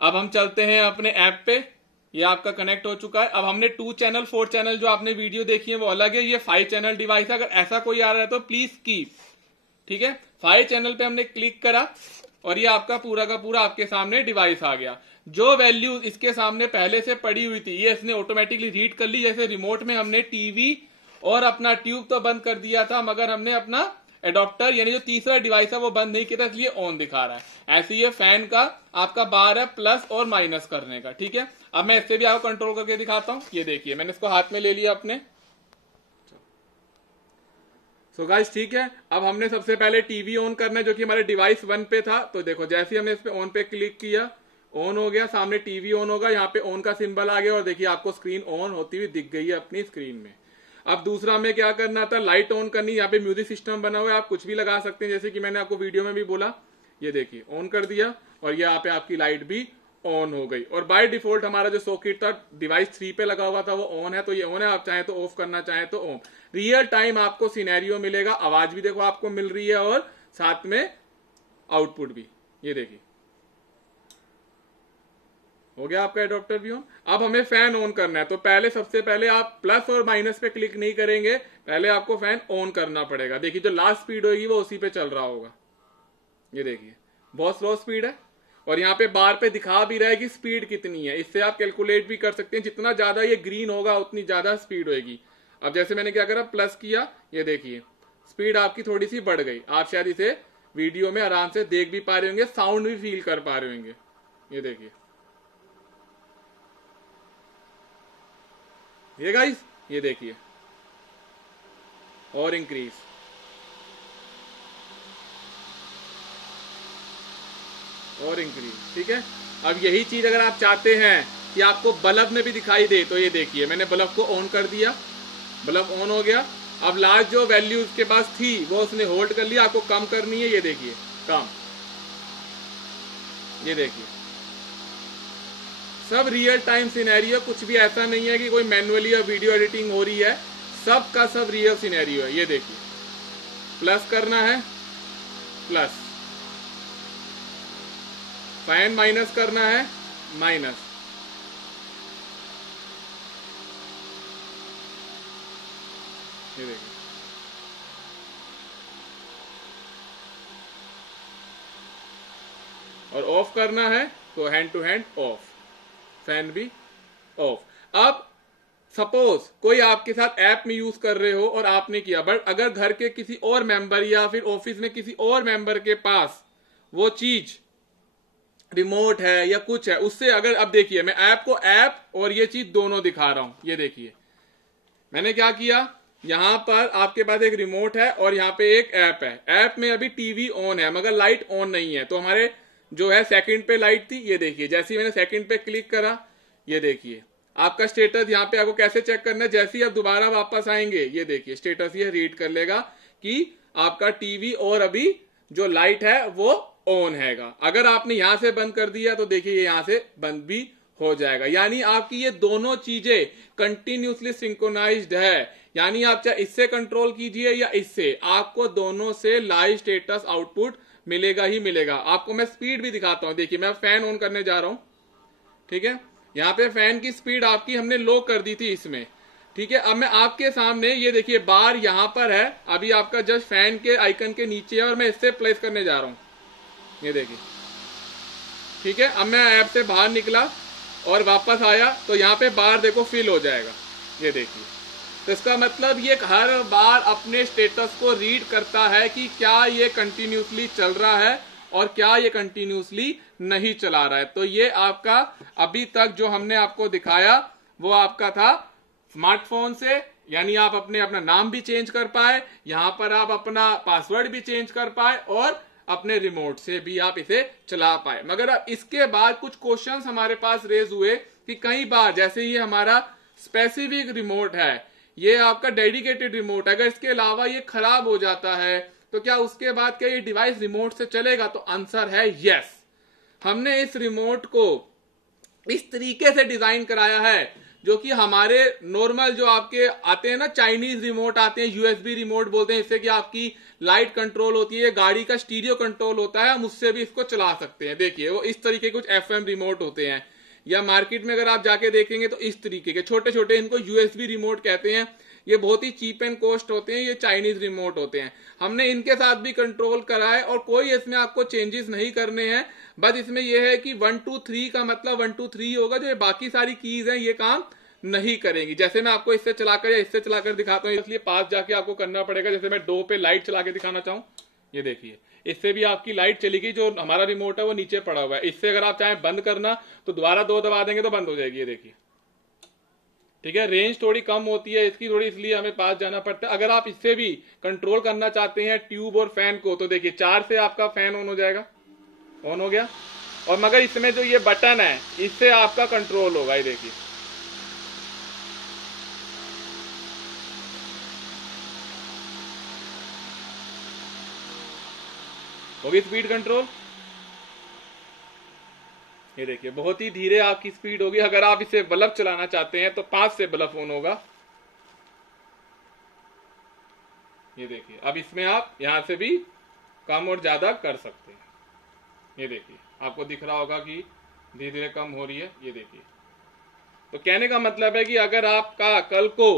अब हम चलते हैं अपने ऐप पे। ये आपका कनेक्ट हो चुका है। अब हमने 2 चैनल 4 चैनल जो आपने वीडियो देखी है वो अलग है, ये 5 चैनल डिवाइस है। अगर ऐसा कोई आ रहा है तो प्लीज कीप। ठीक है, 5 चैनल पे हमने क्लिक करा, और ये आपका पूरा का पूरा आपके सामने डिवाइस आ गया। जो वैल्यू इसके सामने पहले से पड़ी हुई थी, ये इसने ऑटोमेटिकली रीड कर ली। जैसे रिमोट में हमने टीवी और अपना ट्यूब तो बंद कर दिया था, मगर हमने अपना एडॉप्टर यानी जो तीसरा डिवाइस है वो बंद नहीं किया था, इसलिए ऑन दिखा रहा है। ऐसे ये फैन का आपका बार है प्लस और माइनस करने का। ठीक है, अब मैं इससे भी आपको कंट्रोल करके दिखाता हूं। ये देखिए, मैंने इसको हाथ में ले लिया अपने। सो गाइस, ठीक है, अब हमने सबसे पहले टीवी ऑन करना है, जो कि हमारे डिवाइस 1 पे था। तो देखो, जैसे ही हमने इस पे ऑन पे क्लिक किया, ऑन हो गया, सामने टीवी ऑन होगा, यहाँ पे ऑन का सिंबल आ गया, और देखिए आपको स्क्रीन ऑन होती हुई दिख गई है अपनी स्क्रीन में। अब दूसरा हमें क्या करना था, लाइट ऑन करनी। यहाँ पे म्यूजिक सिस्टम बना हुआ है, आप कुछ भी लगा सकते हैं, जैसे कि मैंने आपको वीडियो में भी बोला। ये देखिए ऑन कर दिया, और यहाँ पे आपकी लाइट भी ऑन हो गई। और बाय डिफॉल्ट हमारा जो सॉकेट था डिवाइस 3 पे लगा हुआ था वो ऑन है, तो ये ऑन है। आप चाहे तो ऑफ करना चाहे तो ऑन। रियल टाइम आपको सिनेरियो मिलेगा, आवाज भी देखो आपको मिल रही है, और साथ में आउटपुट भी। ये देखिए हो गया आपका एडॉप्टर भी ऑन। अब हमें फैन ऑन करना है, तो पहले सबसे पहले आप प्लस और माइनस पे क्लिक नहीं करेंगे, पहले आपको फैन ऑन करना पड़ेगा। देखिए जो लास्ट स्पीड होगी वो उसी पे चल रहा होगा। ये देखिए बहुत स्लो स्पीड है, और यहाँ पे बार पे दिखा भी रहा है कि स्पीड कितनी है। इससे आप कैलकुलेट भी कर सकते हैं, जितना ज्यादा ये ग्रीन होगा उतनी ज्यादा स्पीड होगी। अब जैसे मैंने क्या करा, प्लस किया, ये देखिए स्पीड आपकी थोड़ी सी बढ़ गई। आप शायद इसे वीडियो में आराम से देख भी पा रहे होंगे, साउंड भी फील कर पा रहे होंगे। ये देखिए, ये गाइस, ये देखिए, और इंक्रीज, और इंक्रीज। ठीक है, अब यही चीज अगर आप चाहते हैं कि आपको बल्ब में भी दिखाई दे, तो ये देखिए मैंने बल्ब को ऑन कर दिया, बल्ब ऑन हो गया। अब लास्ट जो वैल्यू उसके पास थी वो उसने होल्ड कर लिया, आपको कम करनी है। ये देखिए कम, ये देखिए सब रियल टाइम सिनेरियो, कुछ भी ऐसा नहीं है कि कोई मैन्युअली या वीडियो एडिटिंग हो रही है, सब का सब रियल सिनेरियो है। ये देखिए प्लस करना है, प्लस, फैन माइनस करना है, माइनस। ये देखिए और ऑफ करना है तो hand to hand off, fan भी ऑफ। अब सपोज कोई आपके साथ ऐप में यूज कर रहे हो और आपने किया, बट अगर घर के किसी और मेंबर या फिर ऑफिस में किसी और मेंबर के पास वो चीज रिमोट है या कुछ है, उससे अगर, अब देखिए मैं ऐप और ये चीज दोनों दिखा रहा हूं। ये देखिए मैंने क्या किया, यहां पर आपके पास एक रिमोट है और यहाँ पे एक ऐप है। ऐप में अभी टीवी ऑन है मगर लाइट ऑन नहीं है, तो हमारे जो है सेकंड पे लाइट थी। ये देखिए जैसे ही मैंने सेकंड पे क्लिक करा, ये देखिए आपका स्टेटस यहाँ पे आपको कैसे चेक करना है, जैसे ही आप दोबारा वापस आएंगे ये देखिए स्टेटस ये रीड कर लेगा कि आपका टीवी और अभी जो लाइट है वो ऑन हैगा। अगर आपने यहां से बंद कर दिया तो देखिए ये यहां से बंद भी हो जाएगा। यानी आपकी ये दोनों चीजें कंटिन्यूसली सिंक्रोनाइज्ड है, यानी आप चाहे इससे कंट्रोल कीजिए या इससे, आपको दोनों से लाइव स्टेटस आउटपुट मिलेगा ही मिलेगा। आपको मैं स्पीड भी दिखाता हूं। देखिए मैं फैन ऑन करने जा रहा हूं, ठीक है, यहाँ पे फैन की स्पीड आपकी हमने लो कर दी थी इसमें, ठीक है। अब मैं आपके सामने ये देखिए बार यहां पर है, अभी आपका जस्ट फैन के आइकन के नीचे है और मैं इससे प्लेस करने जा रहा हूं, ये देखिए, ठीक है। अब मैं ऐप से बाहर निकला और वापस आया तो यहाँ पे बार देखो फिल हो जाएगा, ये देखिए। तो इसका मतलब ये हर बार अपने स्टेटस को रीड करता है कि क्या ये कंटिन्यूसली चल रहा है और क्या ये कंटिन्यूसली नहीं चला रहा है। तो ये आपका अभी तक जो हमने आपको दिखाया वो आपका था स्मार्टफोन से, यानी आप अपना नाम भी चेंज कर पाए, यहां पर आप अपना पासवर्ड भी चेंज कर पाए और अपने रिमोट से भी आप इसे चला पाए। मगर अब इसके बाद कुछ क्वेश्चंस हमारे पास रेज हुए कि कई बार जैसे ये हमारा स्पेसिफिक रिमोट है, ये आपका डेडिकेटेड रिमोट, अगर इसके अलावा ये खराब हो जाता है तो क्या उसके बाद क्या ये डिवाइस रिमोट से चलेगा? तो आंसर है यस। हमने इस रिमोट को इस तरीके से डिजाइन कराया है जो कि हमारे नॉर्मल जो आपके आते हैं ना चाइनीज रिमोट आते हैं, यूएसबी रिमोट बोलते हैं, इससे कि आपकी लाइट कंट्रोल होती है, गाड़ी का स्टीरियो कंट्रोल होता है, हम उससे भी इसको चला सकते हैं। देखिए वो इस तरीके कुछ एफएम रिमोट होते हैं, या मार्केट में अगर आप जाके देखेंगे तो इस तरीके के छोटे छोटे इनको यूएसबी रिमोट कहते हैं। ये बहुत ही चीप एंड कॉस्ट होते हैं, ये चाइनीज रिमोट होते हैं। हमने इनके साथ भी कंट्रोल करा है और कोई इसमें आपको चेंजेस नहीं करने हैं। बस इसमें यह है कि 1 2 3 का मतलब 1 2 3 होगा, जो बाकी सारी कीज हैं ये काम नहीं करेंगी। जैसे मैं आपको इससे चलाकर या इससे चलाकर दिखाता हूँ, इसलिए पास जाके आपको करना पड़ेगा। जैसे मैं 2 पे लाइट चला के दिखाना चाहूँ, ये देखिए इससे भी आपकी लाइट चलेगी, जो हमारा रिमोट है वो नीचे पड़ा हुआ है। इससे अगर आप चाहें बंद करना तो दोबारा 2 दबा देंगे तो बंद हो जाएगी, ये देखिए, ठीक है। रेंज थोड़ी कम होती है इसकी थोड़ी, इसलिए हमें पास जाना पड़ता है। अगर आप इससे भी कंट्रोल करना चाहते हैं ट्यूब और फैन को, तो देखिए 4 से आपका फैन ऑन हो जाएगा, ऑन हो गया। और मगर इसमें जो ये बटन है इससे आपका कंट्रोल होगा, ये देखिए, होगी स्पीड कंट्रोल, ये देखिए बहुत ही धीरे आपकी स्पीड होगी। अगर आप इसे बल्ब चलाना चाहते हैं तो 5 से बल्ब ऑन होगा, ये देखिए। अब इसमें आप यहां से भी कम और ज्यादा कर सकते हैं, ये देखिए आपको दिख रहा होगा कि धीरे धीरे कम हो रही है, ये देखिए। तो कहने का मतलब है कि अगर आपका कल को,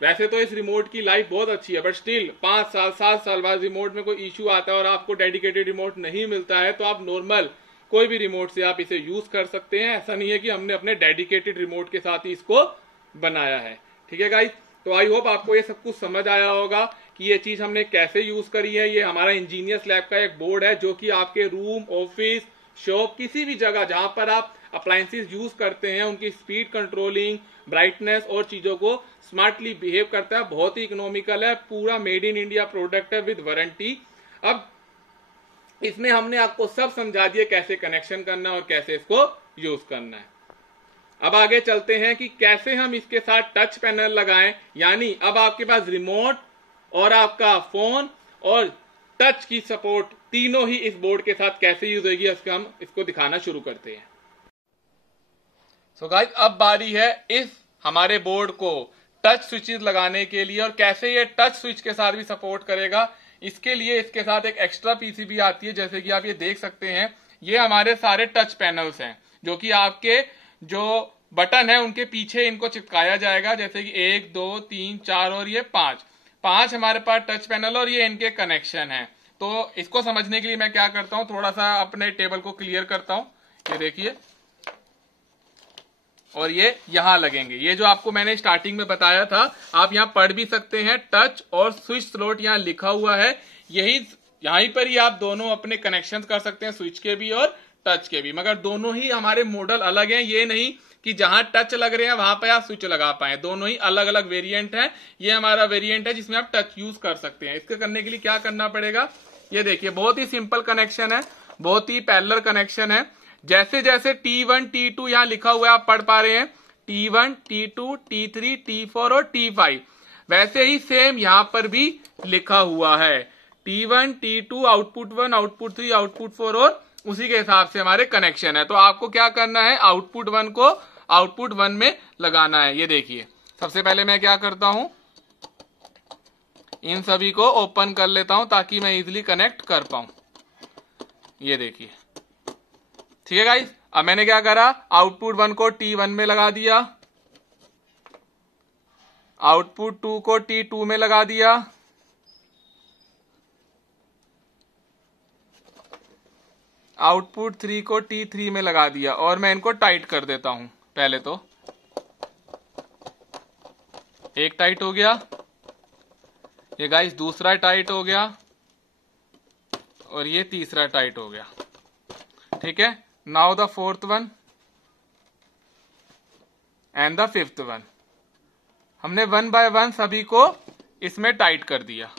वैसे तो इस रिमोट की लाइफ बहुत अच्छी है, बट स्टिल 5 साल 7 साल बाद रिमोट में कोई इश्यू आता है और आपको डेडिकेटेड रिमोट नहीं मिलता है, तो आप नॉर्मल कोई भी रिमोट से आप इसे यूज कर सकते हैं। ऐसा नहीं है कि हमने अपने डेडिकेटेड रिमोट के साथ ही इसको बनाया है, ठीक है गाइस। तो आई होप आपको ये सब कुछ समझ आया होगा कि ये चीज हमने कैसे यूज करी है। ये हमारा इंजीनियर्स लैब का एक बोर्ड है जो कि आपके रूम, ऑफिस, शॉप, किसी भी जगह जहां पर आप अप्लायंसेस यूज करते हैं उनकी स्पीड कंट्रोलिंग, ब्राइटनेस और चीजों को स्मार्टली बिहेव करता है। बहुत ही इकोनॉमिकल है, पूरा मेड इन इंडिया प्रोडक्ट है विद वारंटी। अब इसमें हमने आपको सब समझा दिया कैसे कनेक्शन करना है और कैसे इसको यूज करना है। अब आगे चलते हैं कि कैसे हम इसके साथ टच पैनल लगाएं, यानी अब आपके पास रिमोट और आपका फोन और टच की सपोर्ट तीनों ही इस बोर्ड के साथ कैसे यूज होगी, इसका हम इसको दिखाना शुरू करते हैं। सो गाइस अब बारी है इस हमारे बोर्ड को टच स्विचेस लगाने के लिए, और कैसे ये टच स्विच के साथ भी सपोर्ट करेगा। इसके लिए इसके साथ एक एक्स्ट्रा पीसीबी आती है, जैसे कि आप ये देख सकते हैं। ये हमारे सारे टच पैनल्स हैं जो कि आपके जो बटन है उनके पीछे इनको चिपकाया जाएगा, जैसे कि 1 2 3 4 और ये 5 हमारे पास टच पैनल और ये इनके कनेक्शन है। तो इसको समझने के लिए मैं क्या करता हूं, थोड़ा सा अपने टेबल को क्लियर करता हूं। ये देखिए, और ये यहां लगेंगे। ये जो आपको मैंने स्टार्टिंग में बताया था, आप यहां पढ़ भी सकते हैं, टच और स्विच स्लॉट यहां लिखा हुआ है। यहीं पर ही आप दोनों अपने कनेक्शन कर सकते हैं, स्विच के भी और टच के भी। मगर दोनों ही हमारे मॉडल अलग हैं, ये नहीं कि जहां टच लग रहे हैं वहां पे आप स्विच लगा पाए। दोनों ही अलग अलग वेरिएंट है। ये हमारा वेरिएंट है जिसमें आप टच यूज कर सकते हैं। इसके करने के लिए क्या करना पड़ेगा, ये देखिए, बहुत ही सिंपल कनेक्शन है, बहुत ही पैरेलल कनेक्शन है। जैसे जैसे T1 T2 यहां लिखा हुआ है, आप पढ़ पा रहे हैं, T1 T2 T3 T4 और T5, वैसे ही सेम यहां पर भी लिखा हुआ है, T1 T2 output 1 output 3 output 4, और उसी के हिसाब से हमारे कनेक्शन है। तो आपको क्या करना है, आउटपुट 1 को आउटपुट 1 में लगाना है। ये देखिए, सबसे पहले मैं क्या करता हूं, इन सभी को ओपन कर लेता हूं ताकि मैं इजीली कनेक्ट कर पाऊं। ये देखिए, ठीक है गाइस। अब मैंने क्या करा, आउटपुट 1 को T1 में लगा दिया, आउटपुट 2 को T2 में लगा दिया, आउटपुट 3 को T3 में लगा दिया, और मैं इनको टाइट कर देता हूं। पहले तो एक टाइट हो गया, ये गाइस दूसरा टाइट हो गया, और ये तीसरा टाइट हो गया। ठीक है, now the fourth one and the fifth one. हमने 1 बाय 1 सभी को इसमें टाइट कर दिया।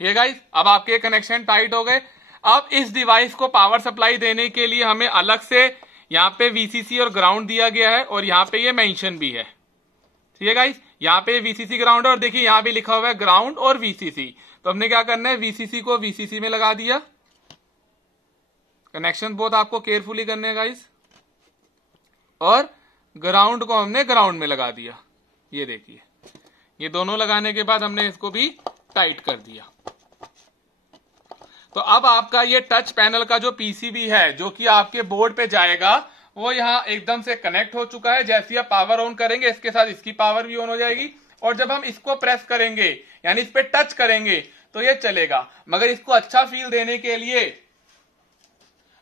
ये गाइस, अब आपके कनेक्शन टाइट हो गए। अब इस डिवाइस को पावर सप्लाई देने के लिए हमें अलग से यहाँ पे वीसीसी और ग्राउंड दिया गया है, और यहाँ पे ये मेंशन भी है। ठीक है गाइस, यहाँ पे वीसीसी ग्राउंड है, और देखिए यहाँ भी लिखा हुआ है ग्राउंड और वीसीसी। तो हमने क्या करना है, वीसीसी को वीसीसी में लगा दिया। कनेक्शन बहुत आपको केयरफुली करने हैं गाइस, और ग्राउंड को हमने ग्राउंड में लगा दिया। ये देखिए, ये दोनों लगाने के बाद हमने इसको भी टाइट कर दिया। तो अब आपका ये टच पैनल का जो पीसीबी है, जो कि आपके बोर्ड पे जाएगा, वो यहाँ एकदम से कनेक्ट हो चुका है। जैसे आप पावर ऑन करेंगे, इसके साथ इसकी पावर भी ऑन हो जाएगी, और जब हम इसको प्रेस करेंगे यानी इस पे टच करेंगे तो ये चलेगा। मगर इसको अच्छा फील देने के लिए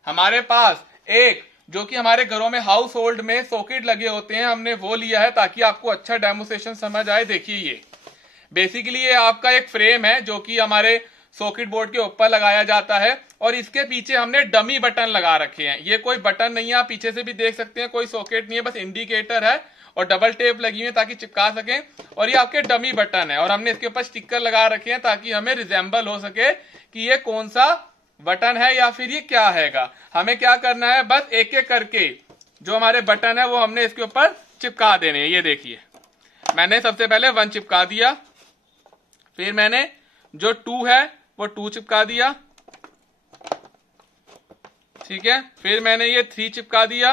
हमारे पास एक, जो कि हमारे घरों में हाउस होल्ड में सॉकेट लगे होते हैं, हमने वो लिया है ताकि आपको अच्छा डेमोस्ट्रेशन समझ आए। देखिए, ये बेसिकली ये आपका एक फ्रेम है जो कि हमारे सॉकेट बोर्ड के ऊपर लगाया जाता है, और इसके पीछे हमने डमी बटन लगा रखे हैं। ये कोई बटन नहीं है, आप पीछे से भी देख सकते हैं, कोई सॉकेट नहीं है, बस इंडिकेटर है और डबल टेप लगी हुई है ताकि चिपका सकें। और ये आपके डमी बटन है, और हमने इसके ऊपर स्टिकर लगा रखे हैं ताकि हमें रिजेंबल हो सके कि ये कौन सा बटन है या फिर ये क्या हैगा। हमें क्या करना है, बस एक एक करके जो हमारे बटन है वो हमने इसके ऊपर चिपका देने हैं। ये देखिए, मैंने सबसे पहले 1 चिपका दिया, फिर मैंने जो 2 है वो 2 चिपका दिया, ठीक है, फिर मैंने ये 3 चिपका दिया,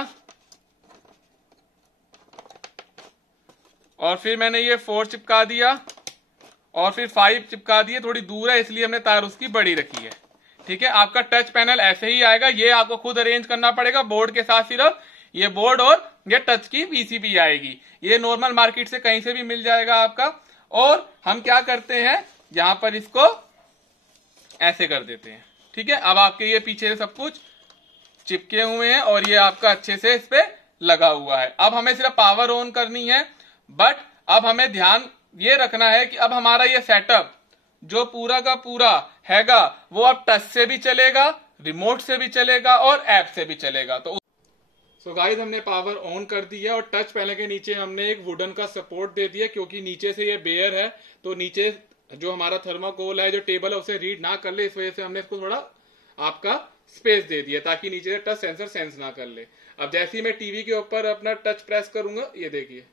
और फिर मैंने ये 4 चिपका दिया, और फिर 5 चिपका दिए। थोड़ी दूर है इसलिए हमने तार उसकी बड़ी रखी है। ठीक है, आपका टच पैनल ऐसे ही आएगा। ये आपको खुद अरेंज करना पड़ेगा बोर्ड के साथ, सिर्फ ये बोर्ड और ये टच की पीसीबी आएगी। ये नॉर्मल मार्केट से कहीं से भी मिल जाएगा आपका। और हम क्या करते हैं, यहां पर इसको ऐसे कर देते हैं। ठीक है, अब आपके ये पीछे सब कुछ चिपके हुए हैं, और ये आपका अच्छे से इस पे लगा हुआ है। अब हमें सिर्फ पावर ऑन करनी है, बट अब हमें ध्यान ये रखना है कि अब हमारा ये सेटअप जो पूरा का पूरा हैगा, वो अब टच से भी चलेगा, रिमोट से भी चलेगा और ऐप से भी चलेगा। तो सो गाइस, हमने पावर ऑन कर दी है, और टच पैनल के नीचे हमने एक वुडन का सपोर्ट दे दिया, क्योंकि नीचे से ये बेयर है, तो नीचे जो हमारा थर्माकोल है, जो टेबल है, उसे रीड ना कर ले, इस वजह से हमने इसको थोड़ा आपका स्पेस दे दिया ताकि नीचे से टच सेंसर सेंस ना कर ले। अब जैसे ही मैं टीवी के ऊपर अपना टच प्रेस करूंगा, ये देखिए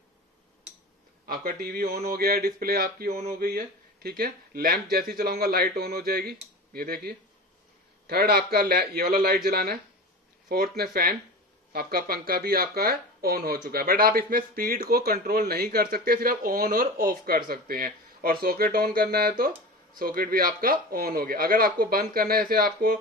आपका टीवी ऑन हो गया है, डिस्प्ले आपकी ऑन हो गई है। ठीक है, लैंप जैसे ही चलाऊंगा लाइट ऑन हो जाएगी। ये देखिए, थर्ड आपका ये वाला लाइट जलाना है, फोर्थ में फैन, आपका पंखा भी आपका ऑन हो चुका है। बट आप इसमें स्पीड को कंट्रोल नहीं कर सकते, सिर्फ ऑन और ऑफ कर सकते हैं। और सॉकेट ऑन करना है तो सॉकेट भी आपका ऑन हो गया। अगर आपको बंद करना है, जैसे आपको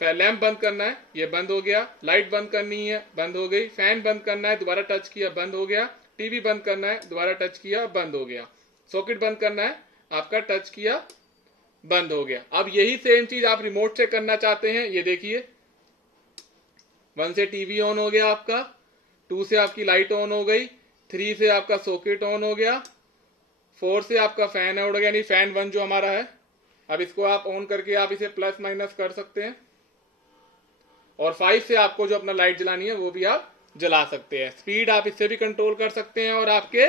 लैंप बंद करना है, ये बंद हो गया, लाइट बंद करनी है, बंद हो गई, फैन बंद करना है, दोबारा टच किया, बंद हो गया, टीवी बंद करना है, दोबारा टच किया, बंद हो गया। सॉकेट बंद करना है, आपका टच किया, बंद हो गया। अब यही सेम चीज आप रिमोट से करना चाहते हैं, ये देखिए 1 से टीवी ऑन हो गया आपका, 2 से आपकी लाइट ऑन हो गई, 3 से आपका सॉकेट ऑन हो गया, 4 से आपका फैन आउट हो गया, यानी फैन 1 जो हमारा है। अब इसको आप ऑन करके आप इसे प्लस माइनस कर सकते हैं, और 5 से आपको जो अपना लाइट जलानी है वो भी आप जला सकते हैं। स्पीड आप इससे भी कंट्रोल कर सकते हैं और आपके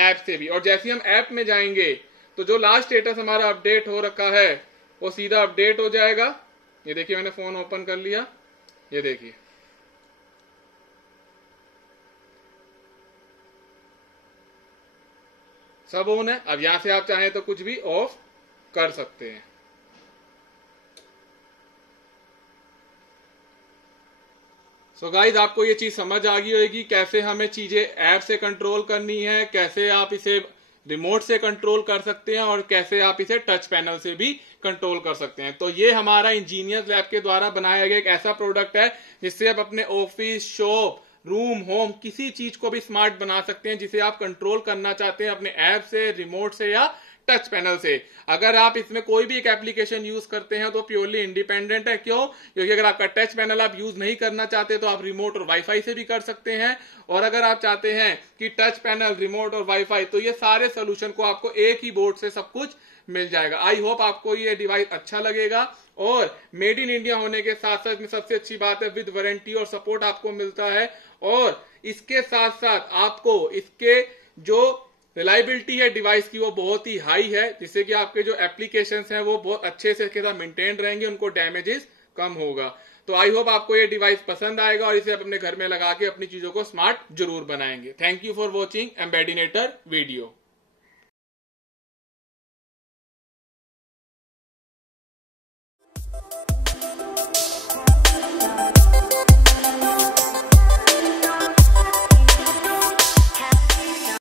ऐप से भी। और जैसे हम ऐप में जाएंगे तो जो लास्ट स्टेटस हमारा अपडेट हो रखा है वो सीधा अपडेट हो जाएगा। ये देखिए मैंने फोन ओपन कर लिया, ये देखिए सब ऑन है। अब यहां से आप चाहें तो कुछ भी ऑफ कर सकते हैं। सो गाइज आपको ये चीज समझ आ गई होगी कैसे हमें चीजें ऐप से कंट्रोल करनी है, कैसे आप इसे रिमोट से कंट्रोल कर सकते हैं और कैसे आप इसे टच पैनल से भी कंट्रोल कर सकते हैं। तो ये हमारा इंजीनियर्स लैब के द्वारा बनाया गया एक ऐसा प्रोडक्ट है जिससे आप अपने ऑफिस, शॉप, रूम, होम किसी चीज को भी स्मार्ट बना सकते हैं, जिसे आप कंट्रोल करना चाहते हैं अपने ऐप से, रिमोट से या टच पैनल से। अगर आप इसमें कोई भी एक एप्लीकेशन यूज करते हैं तो प्योरली इंडिपेंडेंट है। क्यों? क्योंकि अगर आपका टच पैनल आप यूज नहीं करना चाहते तो आप रिमोट और वाईफाई से भी कर सकते हैं, और अगर आप चाहते हैं कि टच पैनल, रिमोट और वाईफाई, तो ये सारे सोल्यूशन को आपको एक ही बोर्ड से सब कुछ मिल जाएगा। आई होप आपको ये डिवाइस अच्छा लगेगा, और मेड इन इंडिया होने के साथ साथ में सबसे अच्छी बात है विद वारंटी और सपोर्ट आपको मिलता है, और इसके साथ साथ आपको इसके जो रिलायबिलिटी है डिवाइस की वो बहुत ही हाई है, जिससे कि आपके जो एप्लीकेशंस हैं वो बहुत अच्छे से के साथ मेंटेन रहेंगे, उनको डैमेजेस कम होगा। तो आई होप आपको ये डिवाइस पसंद आएगा और इसे आप अपने घर में लगा के अपनी चीजों को स्मार्ट जरूर बनाएंगे। Thank you for watching Embedinator video.